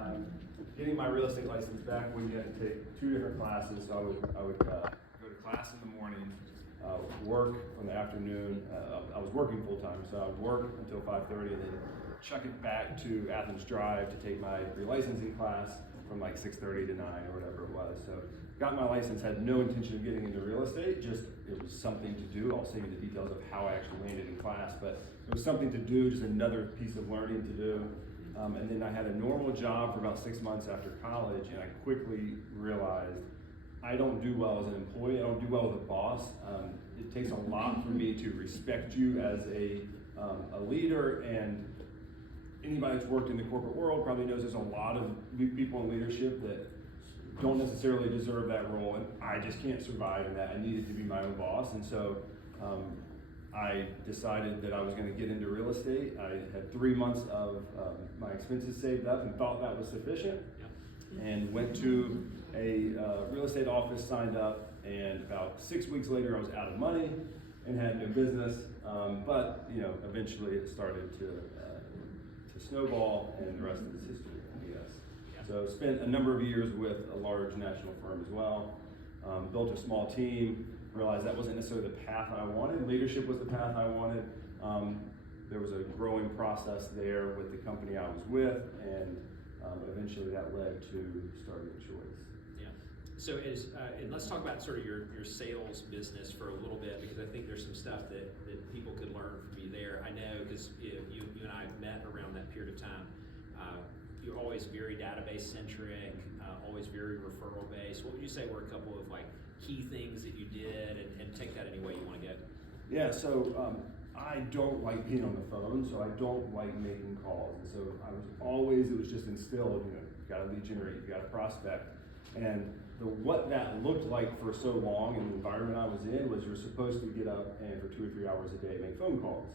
time getting my real estate license back when you had to take 2 different classes. So I would go to class in the morning, work in the afternoon. I was working full time, so I would work until 5:30 and then chuck it back to Athens Drive to take my relicensing class from like 6:30 to 9 or whatever it was. So got my license, had no intention of getting into real estate, just it was something to do. I'll save you the details of how I actually landed in class, but it was something to do, just another piece of learning to do. And then I had a normal job for about 6 months after college, and I quickly realized I don't do well as an employee, I don't do well with a boss. It takes a lot for me to respect you as a leader, and anybody that's worked in the corporate world probably knows there's a lot of people in leadership that don't necessarily deserve that role, and I just can't survive in that. I needed to be my own boss, and so I decided that I was going to get into real estate. I had 3 months of my expenses saved up and thought that was sufficient, and went to a real estate office, signed up, and about 6 weeks later I was out of money and had no business, but eventually it started to snowball, and the rest is history, I guess. So spent a number of years with a large national firm as well, built a small team, realized that wasn't necessarily the path I wanted. Leadership was the path I wanted. There was a growing process there with the company I was with, and eventually that led to starting Choice. Yeah. So and let's talk about sort of your sales business for a little bit, because I think there's some stuff that people could learn from you there. I know because you and I met around that period of time. You're always very database centric, always very referral based. What would you say were a couple of like key things that you did, and take that any way you want to go? Yeah, so I don't like being on the phone, so I don't like making calls. And so it was just instilled, you've got to lead generate, you've got to prospect. And what that looked like for so long in the environment I was in was you're supposed to get up and for 2 or 3 hours a day make phone calls.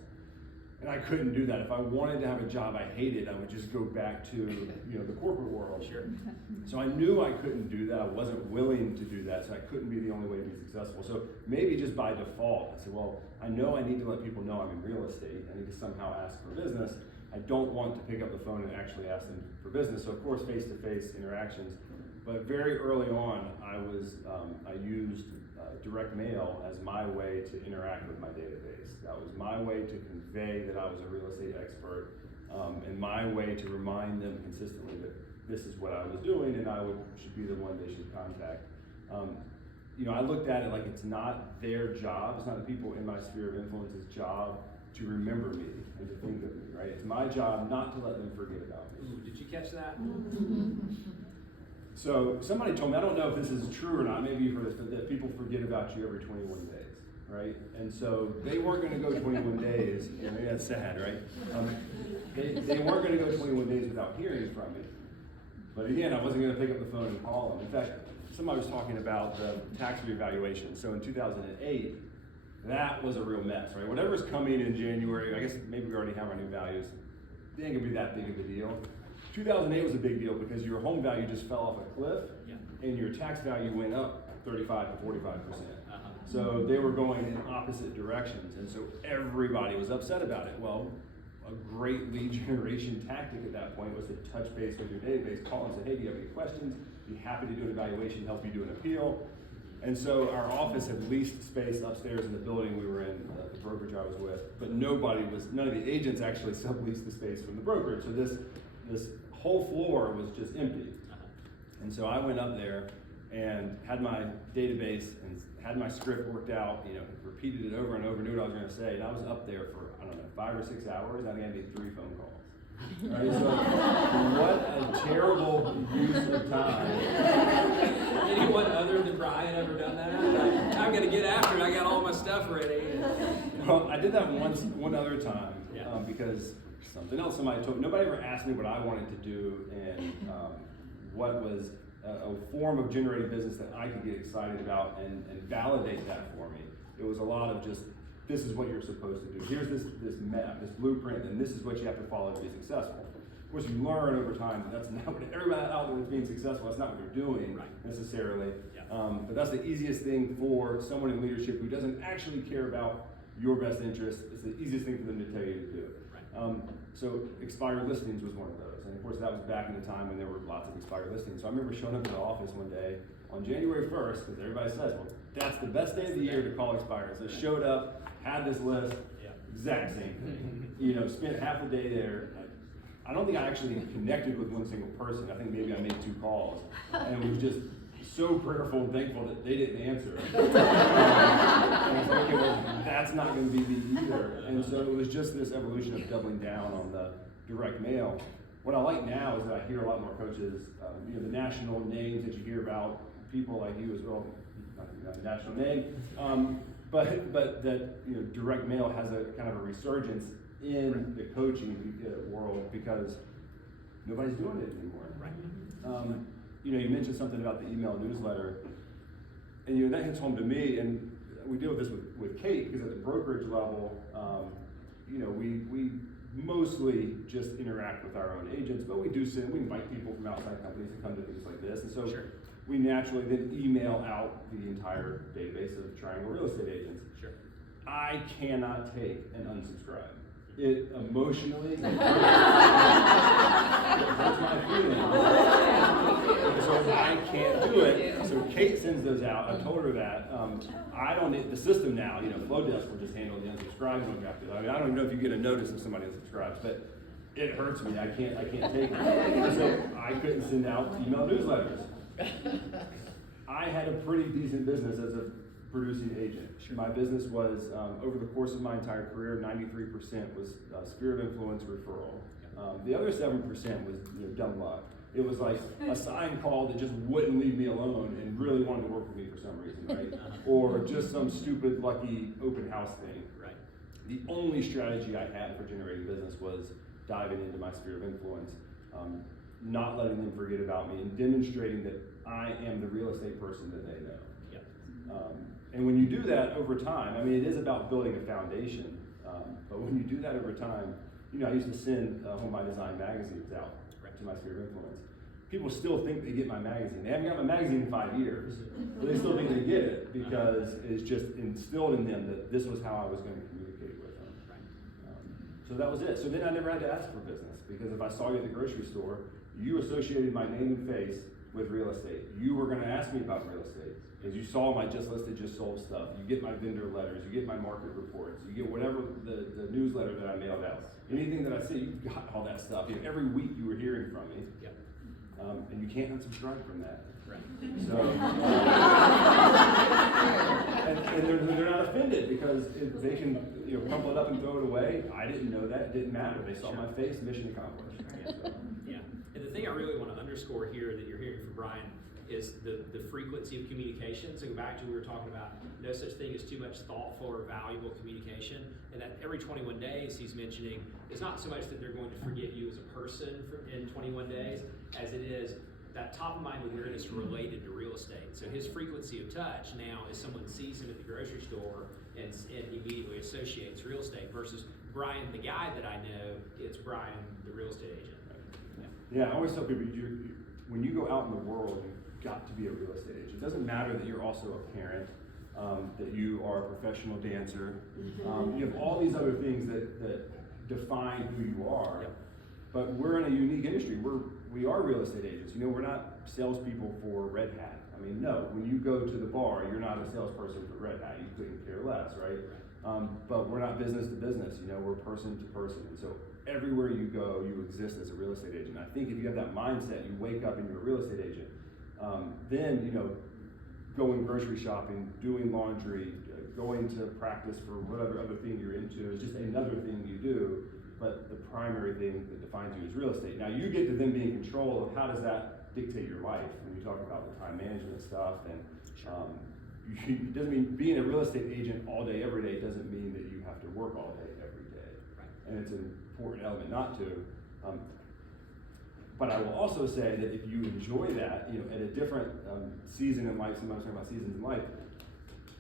And I couldn't do that. If I wanted to have a job I hated, I would just go back to the corporate world. Sure. So I knew I couldn't do that. I wasn't willing to do that, so I couldn't be the only way to be successful. So maybe just by default, I said, well, I know I need to let people know I'm in real estate. I need to somehow ask for business. I don't want to pick up the phone and actually ask them for business. So of course, face-to-face interactions. But very early on, I used direct mail as my way to interact with my database. That was my way to convey that I was a real estate expert, and my way to remind them consistently that this is what I was doing, and I should be the one they should contact. I looked at it like it's not their job, it's not the people in my sphere of influence's job to remember me and to think of me, right? It's my job not to let them forget about me. Ooh, did you catch that? So somebody told me, I don't know if this is true or not, maybe you've heard this, that people forget about you every 21 days, right? And so they weren't going to go 21 days, maybe that's sad, right? They weren't going to go 21 days without hearing from me. But again, I wasn't going to pick up the phone and call them. In fact, somebody was talking about the tax reevaluation. So in 2008, that was a real mess, right? Whatever's coming in January, I guess maybe we already have our new values, it ain't going to be that big of a deal. 2008 was a big deal because your home value just fell off a cliff, and your tax value went up 35 to 45%. So they were going in opposite directions, and so everybody was upset about it. Well, a great lead generation tactic at that point was to touch base with your database, call and say, hey, do you have any questions? Be happy to do an evaluation, help you do an appeal. And so our office had leased space upstairs in the building we were in, the brokerage I was with, but none of the agents actually subleased the space from the brokerage. So this whole floor was just empty. And so I went up there and had my database and had my script worked out, repeated it over and over, knew what I was going to say. And I was up there for, 5 or 6 hours. I think I made 3 phone calls. Right? So what a terrible use of time. Anyone other than Brian ever done that? I'm going to get after it. I got all my stuff ready. Well, I did that one other time because something else somebody told me. Nobody ever asked me what I wanted to do and what was a form of generating business that I could get excited about and validate that for me. It was a lot of just, this is what you're supposed to do. Here's this map, this blueprint, and this is what you have to follow to be successful. Of course, you learn over time that that's not what everybody out there that's being successful, that's not what they're doing necessarily. But that's the easiest thing for someone in leadership who doesn't actually care about your best interest. It's the easiest thing for them to tell you to do. So expired listings was one of those, and of course that was back in the time when there were lots of expired listings. So I remember showing up in the office one day on January 1st, because everybody says, well, that's the best day of the year to call expireds. So I showed up, had this list, exact same thing. Spent half the day there. I don't think I actually connected with one single person. I think maybe I made 2 calls, and was just so prayerful and thankful that they didn't answer. And so, okay, well, that's not going to be me either. And so it was just this evolution of doubling down on the direct mail. What I like now is that I hear a lot more coaches, the national names that you hear about, people like you as well, not a national name, but that direct mail has a kind of a resurgence in the coaching world because nobody's doing it anymore. Right. You mentioned something about the email newsletter, and that hits home to me. And we deal with this with Kate because at the brokerage level, we mostly just interact with our own agents, but we invite people from outside companies to come to things like this, and so we naturally then email out the entire database of Triangle real estate agents. Sure. I cannot take an unsubscribe. It emotionally hurts my feelings. So I can't do it. So Kate sends those out. I told her that. I don't need the system now. Flowdesk will just handle the unsubscribes and draft it. I don't even know if you get a notice if somebody unsubscribes, but it hurts me. I can't take it. So I couldn't send out email newsletters. I had a pretty decent business as a producing agent. My business was, over the course of my entire career, 93% was sphere of influence referral. The other 7% was dumb luck. It was like a sign call that just wouldn't leave me alone and really wanted to work with me for some reason, right? Or just some stupid, lucky open house thing. Right. The only strategy I had for generating business was diving into my sphere of influence, not letting them forget about me, and demonstrating that I am the real estate person that they know. And when you do that over time, it is about building a foundation, but when you do that over time, I used to send Home by Design magazines out to my sphere of influence. People still think they get my magazine. They haven't got my magazine in 5 years, but they still think they get it because it's just instilled in them that this was how I was going to communicate with them. So that was it. So then I never had to ask for business because if I saw you at the grocery store, you associated my name and face with real estate. You were going to ask me about real estate because you saw my just listed, just sold stuff. You get my vendor letters, you get my market reports, you get whatever the newsletter that I mailed out. Anything that I see, you got all that stuff. Every week you were hearing from me, and you can't unsubscribe from that. Right. So, and they're not offended because they can crumple it up and throw it away. I didn't know that; it didn't matter. They saw my face, mission accomplished. So. Yeah, and the thing I really want to underscore here that you're hearing from Brian is the frequency of communication. So go back to what we were talking about, no such thing as too much thoughtful or valuable communication, and that every 21 days he's mentioning is not so much that they're going to forget you as a person in 21 days as it is that top of mind awareness related to real estate. So his frequency of touch now is someone sees him at the grocery store and immediately associates real estate versus Brian, the guy that I know, it's Brian, the real estate agent. Yeah, I always tell people, when you go out in the world, you've got to be a real estate agent. It doesn't matter that you're also a parent, that you are a professional dancer. You have all these other things that define who you are. Yep. But we're in a unique industry. We are real estate agents. We're not salespeople for Red Hat. No, when you go to the bar, you're not a salesperson for Red Hat. You couldn't care less, right? But we're not business to business. We're person to person. And so everywhere you go, you exist as a real estate agent. I think if you have that mindset, you wake up and you're a real estate agent. Then going grocery shopping, doing laundry, going to practice for whatever other thing you're into is just another thing you do. But the primary thing that defines you is real estate. Now you get to then be in control of how does that dictate your life when you talk about the time management stuff. And it doesn't mean being a real estate agent all day, every day doesn't mean that you have to work all day, every day. Right. And it's an important element not to. But I will also say that if you enjoy that, at a different season in life, sometimes talking about seasons in life,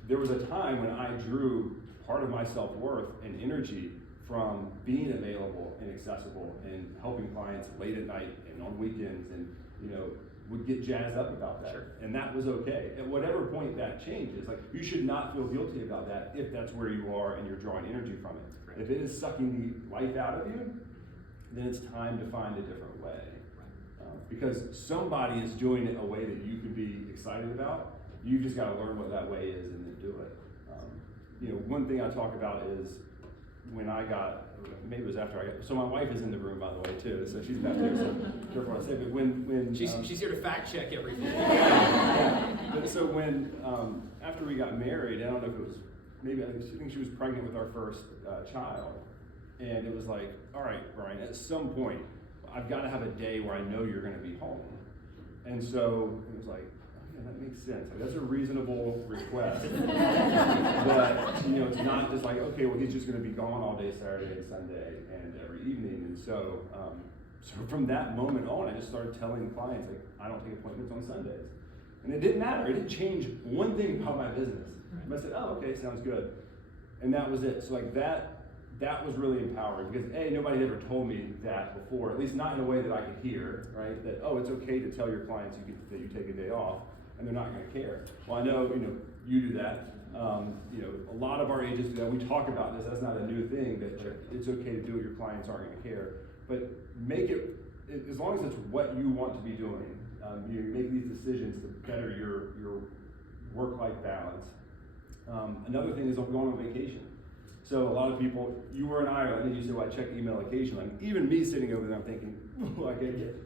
there was a time when I drew part of my self-worth and energy from being available and accessible and helping clients late at night and on weekends and would get jazzed up about that. Sure. And that was okay. At whatever point that changes, like, you should not feel guilty about that if that's where you are and you're drawing energy from it. Right. If it is sucking the life out of you, then it's time to find a different way. Because somebody is doing it a way that you can be excited about. You've just got to learn what that way is and then do it. One thing I talk about is when I got, maybe it was after I got, so my wife is in the room, by the way, too, so she's back there, so careful what I say, but when she's here to fact check everything. yeah. But so when, after we got married, I don't know if it was, maybe I think she was pregnant with our first child, and it was like, all right, Brian, at some point, I've got to have a day where I know you're going to be home. And so it was like, oh, yeah, that makes sense. Like, that's a reasonable request. But, it's not just like, okay, well, he's just going to be gone all day Saturday and Sunday and every evening. And so, from that moment on, I just started telling clients, like, I don't take appointments on Sundays. And it didn't matter. It didn't change one thing about my business. But I said, oh, okay, sounds good. And that was it. So, like, that was really empowering because nobody had ever told me that before, at least not in a way that I could hear, right? That, oh, it's okay to tell your clients that you take a day off and they're not going to care. Well, I know, you do that. A lot of our agents do that. We talk about this. That's not a new thing, that it's okay to do it. Your clients aren't going to care. But make it, as long as it's what you want to be doing, you make these decisions to better your work-life balance. Another thing is going on vacation. So a lot of people, you were in Ireland and you say, well, I check email occasionally. And even me sitting over there, I'm thinking,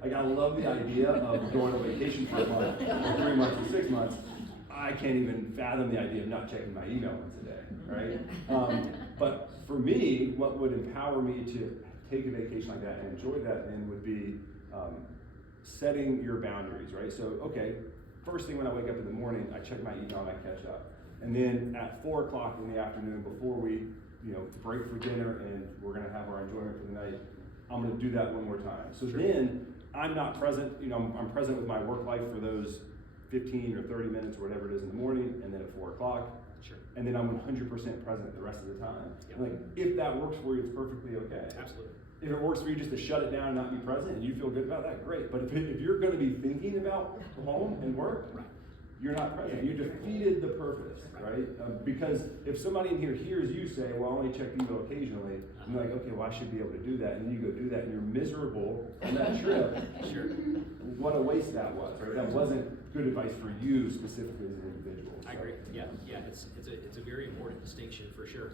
I love the idea of going on vacation for a month, or 3 months, or 6 months. I can't even fathom the idea of not checking my email once a day, right? But for me, what would empower me to take a vacation like that and enjoy that then would be setting your boundaries, right? So, okay, first thing when I wake up in the morning, I check my email and I catch up. And then at 4 o'clock in the afternoon, before we break for dinner and we're gonna have our enjoyment for the night, I'm gonna do that one more time. So then I'm not present, I'm present with my work life for those 15 or 30 minutes or whatever it is in the morning, and then at 4 o'clock. Sure. And then I'm 100% present the rest of the time. Yep. And like, if that works for you, it's perfectly okay. Absolutely. If it works for you just to shut it down and not be present and you feel good about that, great. But if you're gonna be thinking about home and work, you're not present. You defeated the purpose, right? Because if somebody in here hears you say, well, I only check email occasionally, and they're like, okay, well, I should be able to do that. And you go do that and you're miserable on that trip. Sure. What a waste that was, right? That wasn't good advice for you specifically as an individual. I agree. Yeah. It's a very important distinction for sure.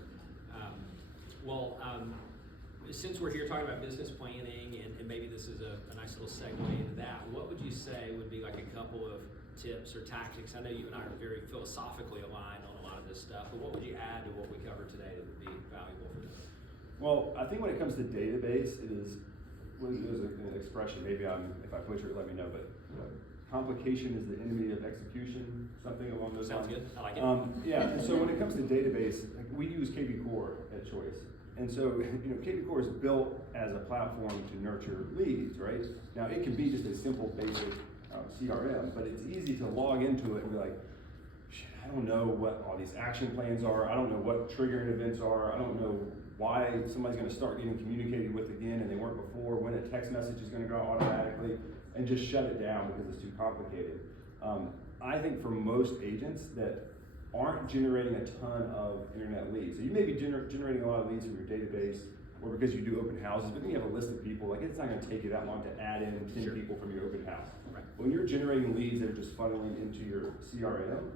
Since we're here talking about business planning, and maybe this is a nice little segue into that, what would you say would be like a couple of tips or tactics? I know you and I are very philosophically aligned on a lot of this stuff, but what would you add to what we covered today that would be valuable for them? Well, I think when it comes to database, there's an expression, maybe if I butcher it, let me know, but complication is the enemy of execution, something along those lines. Sounds good, I like it. Yeah, and so when it comes to database, like, we use KB Core at Choice. And so, KB Core is built as a platform to nurture leads, right? Now, it can be just a simple, basic CRM, but it's easy to log into it and be like, shit, I don't know what all these action plans are. I don't know what triggering events are. I don't know why somebody's going to start getting communicated with again and they weren't before, when a text message is going to go automatically, and just shut it down because it's too complicated. I think for most agents that aren't generating a ton of internet leads, so you may be generating a lot of leads from your database or because you do open houses, but then you have a list of people, like, it's not going to take you that long to add in 10 people from your open house. Right. When you're generating leads that are just funneling into your CRM,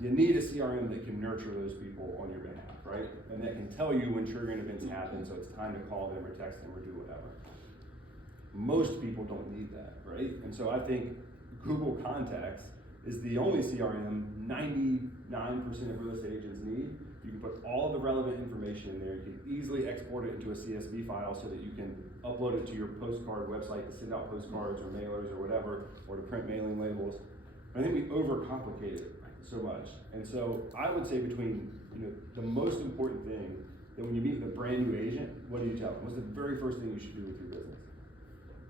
you need a CRM that can nurture those people on your behalf, right? And that can tell you when triggering events happen, so it's time to call them or text them or do whatever. Most people don't need that, right? And so I think Google Contacts is the only CRM 99% of real estate agents need. You can put all of the relevant information in there. You can easily export it into a CSV file so that you can upload it to your postcard website to send out postcards or mailers or whatever, or to print mailing labels. I think we overcomplicate it so much. And so I would say between the most important thing that when you meet with a brand new agent, what do you tell them? What's the very first thing you should do with your business?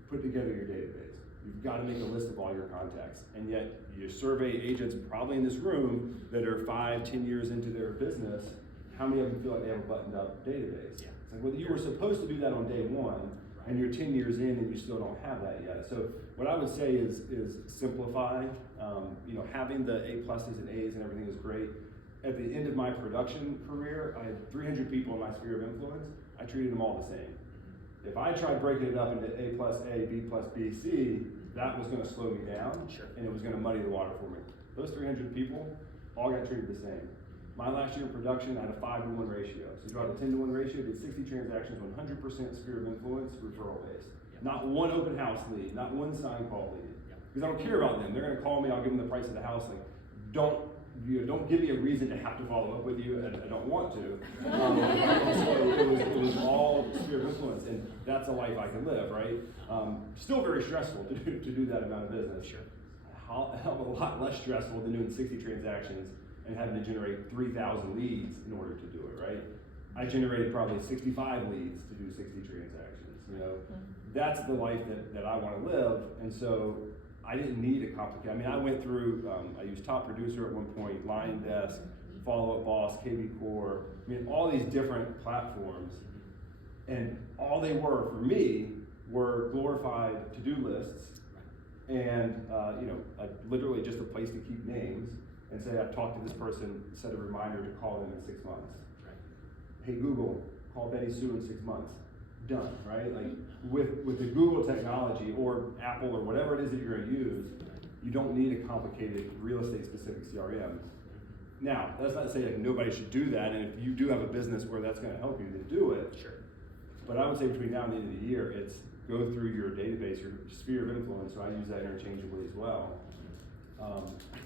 Put together your database. You've got to make a list of all your contacts. And yet you survey agents probably in this room that are 5-10 years into their business, how many of them feel like they have a buttoned up database? Yeah. It's like, well, you were supposed to do that on day one, and you're 10 years in and you still don't have that yet. So what I would say is simplify. Having the A pluses and A's and everything is great. At the end of my production career, I had 300 people in my sphere of influence. I treated them all the same. If I tried breaking it up into A plus A, B plus B, C, that was going to slow me down, and it was going to muddy the water for me. Those 300 people all got treated the same. My last year in production, I had a 5-to-1 ratio. So you had a 10-to-1 ratio, did 60 transactions, 100% sphere of influence, referral based. Not one open house lead, not one sign call lead. Because I don't care about them. They're going to call me, I'll give them the price of the house. Like, don't give me a reason to have to follow up with you. I don't want to. So it was all sphere of influence, and that's a life I can live, right? Still very stressful to do that amount of business. Sure. A lot less stressful than doing 60 transactions and having to generate 3,000 leads in order to do it, right? I generated probably 65 leads to do 60 transactions. That's the life that I want to live, and so I didn't need a complicated. I mean, I went through. I used Top Producer at one point, Line Desk, Follow Up Boss, KB Core. I mean, all these different platforms, and all they were for me were glorified to-do lists, and literally just a place to keep names and say I've talked to this person, set a reminder to call them in 6 months. Right. Hey Google, call Betty Sue in 6 months. Done, right? Like with the Google technology or Apple or whatever it is that you're going to use, you don't need a complicated real estate specific CRM. Now, that's not to say like nobody should do that, and if you do have a business where that's going to help you, then do it. Sure. But I would say between now and the end of the year, it's go through your database, your sphere of influence. So I use that interchangeably as well.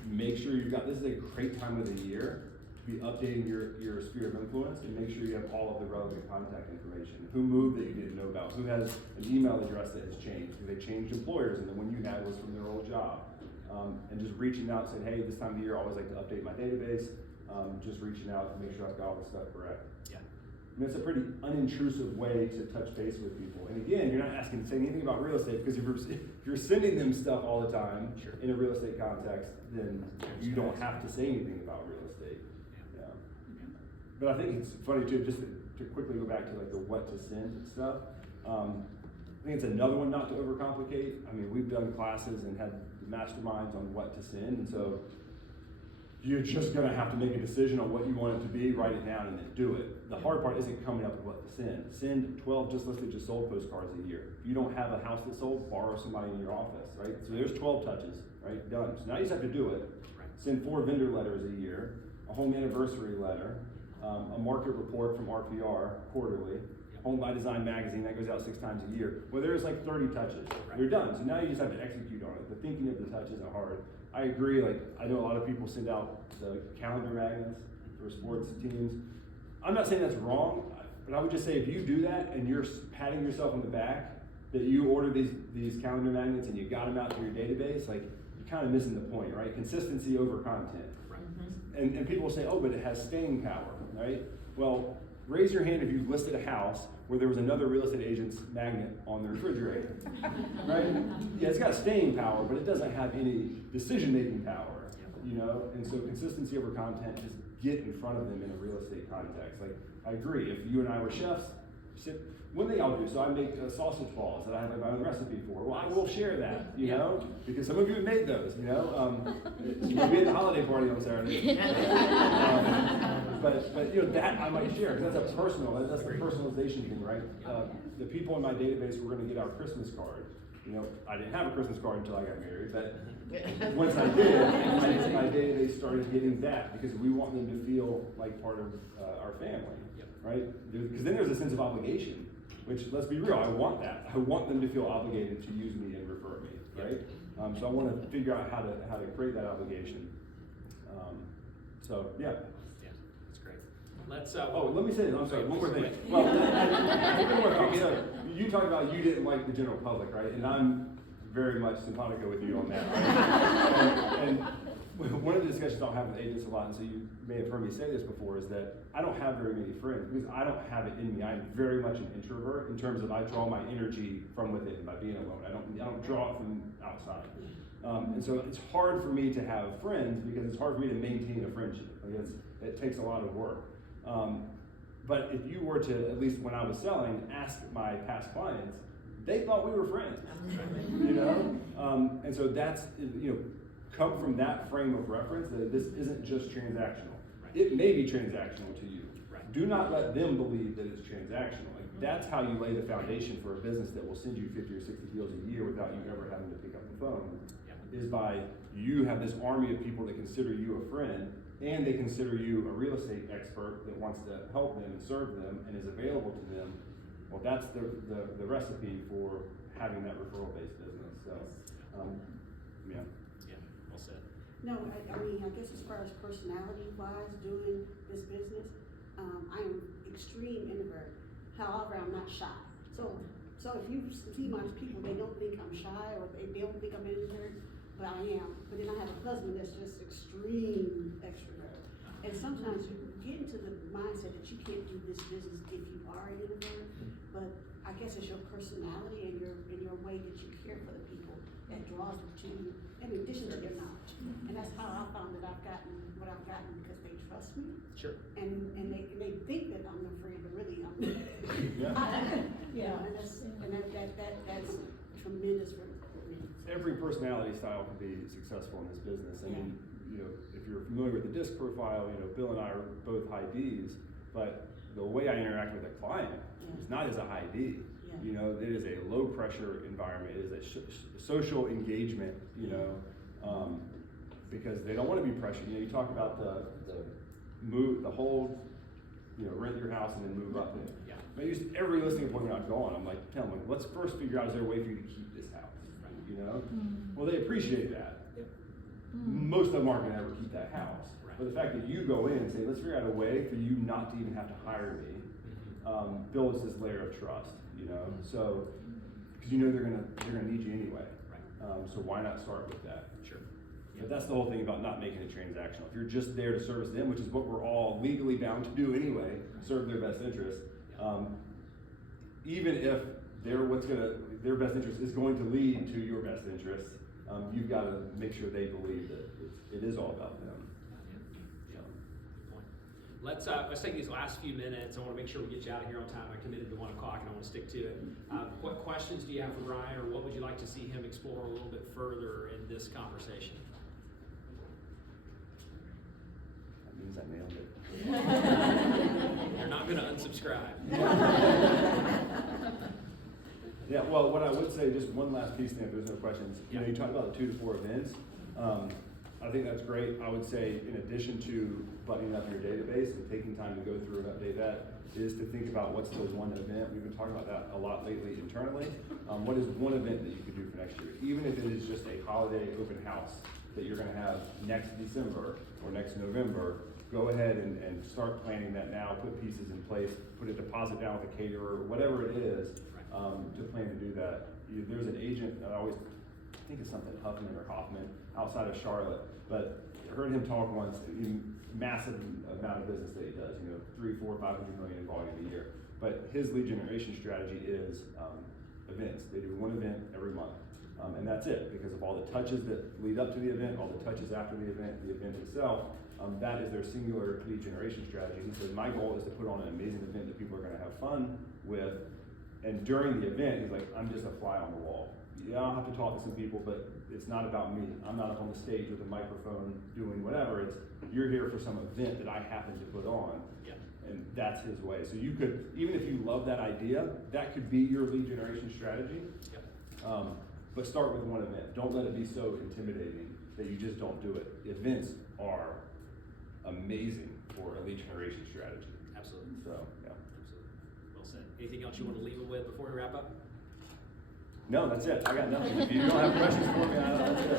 Make sure you've got, this is a great time of the year to be updating your sphere of influence, and make sure you have all of the relevant contact information. Who moved that you didn't know about? Who has an email address that has changed? Who they changed employers and the one you had was from their old job? And just reaching out saying, hey, this time of year I always like to update my database. Just reaching out to make sure I've got all the stuff correct. Yeah. And it's a pretty unintrusive way to touch base with people. And again, you're not asking to say anything about real estate, because if you're sending them stuff all the time in a real estate context, then you don't have to say anything about real estate. Yeah. But I think it's funny too, just to quickly go back to like the what to send stuff. I think it's another one not to overcomplicate. I mean, we've done classes and had masterminds on what to send, and so you're just gonna have to make a decision on what you want it to be, write it down, and then do it. The hard part isn't coming up with what to send. Send 12 just listed, just sold postcards a year. If you don't have a house that sold, borrow somebody in your office, right? So there's 12 touches, right? Done. So now you just have to do it. Send 4 vendor letters a year, a home anniversary letter, a market report from RPR quarterly, Home by Design magazine that goes out 6 times a year. Well, there's like 30 touches. You're done. So now you just have to execute on it. The thinking of the touches are hard. I agree. Like, I know a lot of people send out the calendar magnets for sports teams. I'm not saying that's wrong, but I would just say if you do that and you're patting yourself on the back that you ordered these calendar magnets and you got them out to your database, like, you're kind of missing the point, right? Consistency over content. Right. And people will say, oh, but it has staying power, right? Well, raise your hand if you've listed a house where there was another real estate agent's magnet on the refrigerator, right? Yeah, it's got staying power, but it doesn't have any decision-making power, And so consistency over content, just get in front of them in a real estate context. Like, I agree, if you and I were chefs, one thing I'll do, so I make sausage balls that I have my own recipe for. Well, I will share that, because some of you have made those, You'll be at the holiday party on Saturday. But that I might share, because that's that's the personalization thing, right? The people in my database were going to get our Christmas card. I didn't have a Christmas card until I got married, but once I did, my database started getting that, because we want them to feel like part of our family, right? Because then there's a sense of obligation, which, let's be real, I want that. I want them to feel obligated to use me and refer me, right? So I want to figure out how to create that obligation. Yeah. That's great. Let's. Let me say this. I'm sorry. One more thing. Well, one more thing. So you talked about you didn't like the general public, right? And I'm very much simpatico with you on that, right? and one of the discussions I'll have with agents a lot, and so you may have heard me say this before, is that I don't have very many friends because I don't have it in me. I'm very much an introvert in terms of I draw my energy from within by being alone. I don't draw it from outside. And so it's hard for me to have friends because it's hard for me to maintain a friendship. Like it takes a lot of work. But if you were to, at least when I was selling, ask my past clients, they thought we were friends, and so that's, come from that frame of reference that this isn't just transactional. Right. It may be transactional to you. Right. Do not let them believe that it's transactional. Like, that's how you lay the foundation for a business that will send you 50 or 60 deals a year without you ever having to pick up the phone. Is by you have this army of people that consider you a friend, and they consider you a real estate expert that wants to help them and serve them and is available to them. Well, that's the recipe for having that referral-based business. So, yeah. Yeah, well said. No, I mean, I guess as far as personality-wise, doing this business, I am extreme introvert. However, I'm not shy. So if you see my people, they don't think I'm shy or they don't think I'm introvert, but I am. But then I have a husband that's just extreme extrovert. And sometimes you get into the mindset that you can't do this business if you are an introvert, but I guess it's your personality and your way that you care for the people that draws them to you, in addition to your knowledge. And that's how I found that I've gotten what I've gotten, because they trust me. Sure. And they think that I'm their friend, but really I'm Yeah. and that's tremendous for me. Every personality style can be successful in this business. I mean, if you're familiar with the DISC profile, Bill and I are both high Ds, but the way I interact with a client is not as a high D. It is a low pressure environment. It is a social engagement, because they don't want to be pressured. You talk about the whole, rent your house and then move up in. Yeah. I use every listing appointment I've gone, I'm like, tell them, let's first figure out, is there a way for you to keep this house? Right. Well, they appreciate that. Yep. Most of them aren't gonna ever keep that house. Right. But the fact that you go in and say, let's figure out a way for you not to even have to hire me, builds this layer of trust, so, because they're gonna need you anyway. Right. So why not start with that? Sure. But that's the whole thing about not making it transactional. If you're just there to service them, which is what we're all legally bound to do anyway, serve their best interest, even if their best interest is going to lead to your best interest, you've got to make sure they believe that it is all about them. Let's take these last few minutes. I want to make sure we get you out of here on time. I committed to 1 o'clock and I want to stick to it. What questions do you have for Brian, or what would you like to see him explore a little bit further in this conversation? That means I nailed it. You're not going to unsubscribe. Yeah, well, what I would say, just one last piece there, if there's no questions. Yeah. You talked about the 2 to 4 events. I think that's great. I would say, in addition to buttoning up your database and taking time to go through and update that, is to think about what's the one event. We've been talking about that a lot lately internally. What is one event that you could do for next year? Even if it is just a holiday open house that you're gonna have next December or next November, go ahead and start planning that now, put pieces in place, put a deposit down with a caterer, whatever it is, to plan to do that. There's an agent that I think it's something Huffman or Hoffman outside of Charlotte, but I heard him talk once, massive amount of business that he does, 300, 400, 500 million in volume a year. But his lead generation strategy is events. They do one event every month. And that's it, because of all the touches that lead up to the event, all the touches after the event itself, that is their singular lead generation strategy. He says, my goal is to put on an amazing event that people are gonna have fun with, and during the event, he's like, I'm just a fly on the wall. Yeah, I'll have to talk to some people, but it's not about me. I'm not up on the stage with a microphone doing whatever. It's, you're here for some event that I happen to put on. Yeah. And that's his way. So you could, even if you love that idea, that could be your lead generation strategy. Yep. But start with one event. Don't let it be so intimidating that you just don't do it. Events are amazing for a lead generation strategy. Absolutely. So, yeah. Absolutely. Well said. Anything else you want to leave it with before we wrap up? No, that's it. I got nothing. If you don't have questions for me, that's it.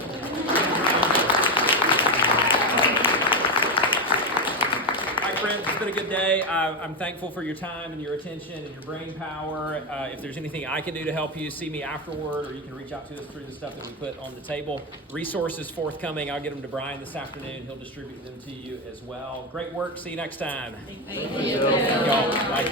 All right, friends, it's been a good day. I'm thankful for your time and your attention and your brain power. If there's anything I can do to help you, see me afterward, or you can reach out to us through the stuff that we put on the table. Resources forthcoming. I'll get them to Brian this afternoon. He'll distribute them to you as well. Great work. See you next time. Thank you. Y'all. Bye.